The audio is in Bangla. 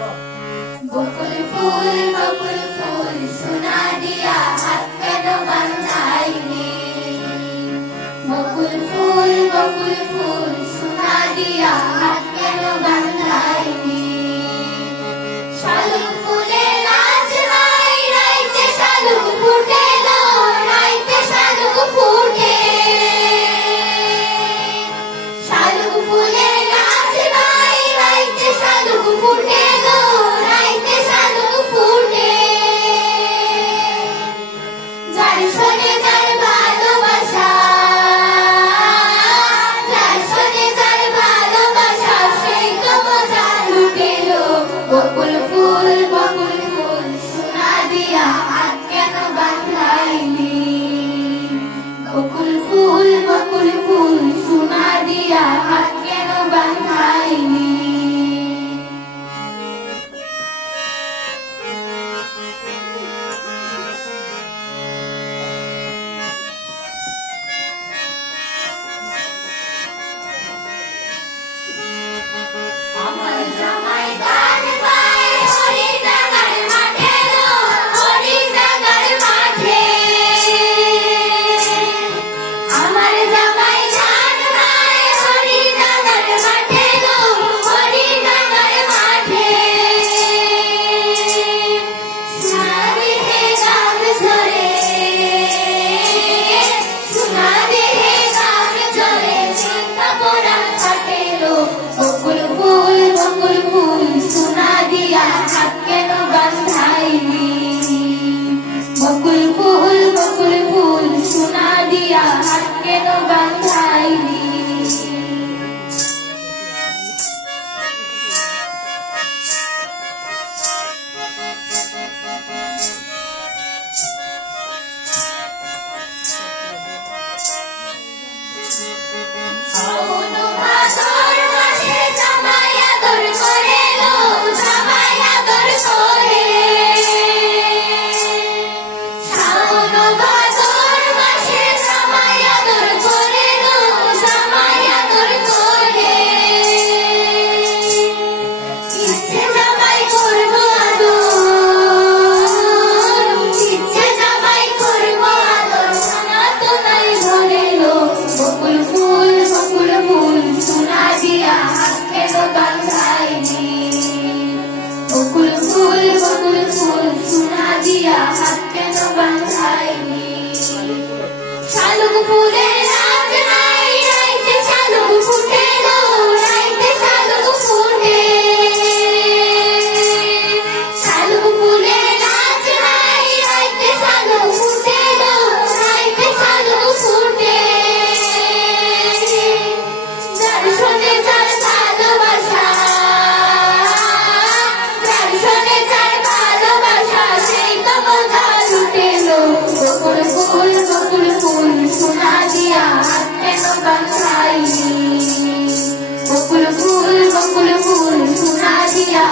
বকুল ফুল সোনা দিয়া হাত কেন বাঁধাইলি? বকুল ফুল সোনা দিয়া হাত কেন বাঁধাইলি? শালুক ফুলের নাচ নাই, রাইতে শালুক ফুটে গো, রাইতে শালুক ফুটে। শালুক ফুলের নাচ নাই, রাইতে শালুক ফুটে গো, রাইতে শালুক ফুটে। যার শোনে যার ভালোবাসা, যার শোনে যার ভালোবাসা, সেই তো মজা লুটেলো। বকুল ফুল সোনা দিয়া হাত কেন বাঁধাইলি? বকুল ফুল সোনা দিয়া হাত কেন বাঁধাইলি? আমার জামাই গান গায় হরিডাঙ্গার মাঠে গো, হরিডাঙ্গার মাঠে। আমার জামাই গান গায় হরিডাঙ্গার মাঠে গো, হরিডাঙ্গার মাঠে। সোনা দেহে গাম ঝরে, সোনা দেহে গাম ঝরে, চিন্তা পরাণ কাটেলো। বকুল ফুল সোনা দিয়া হাত কেন বাঁধাইলি? বকুল ফুল সোনা দিয়া হাত কেন বাঁধাইলি? শাওন ভাদর মাসে জামাই আদর করে গো, জামাই আদর করে। শাওন ভাদর মাসে জামাই আদর করে গো, জামাই আদর করে। ইচ্ছে জামাই করব আদর, ইচ্ছে জামাই করব আদর, জানা তো নাই ধরেলো। বকুল ফুল সোনা দিয়া হাত কেন বাঁধাইলি? বকুল ফুল সোনা দিয়া হাত কেন বাঁধাইলি? শালুক ফুলের নাচ নাই, রাইতে শালুক ফুটে গো, রাইতে শালুক ফুটে। শালুক ফুলের নাচ নাই, রাইতে শালুক ফুটে গো, রাইতে শালুক ফুটে। যার শোনে যার ভালোবাসা, যার শোনে যার ভালোবাসা, সেই তো মজা লুটেলো। বকুল ফুল সোনা দিয়া হাত কেন বাঁধাইলি? বকুল ফুল সোনা দিয়া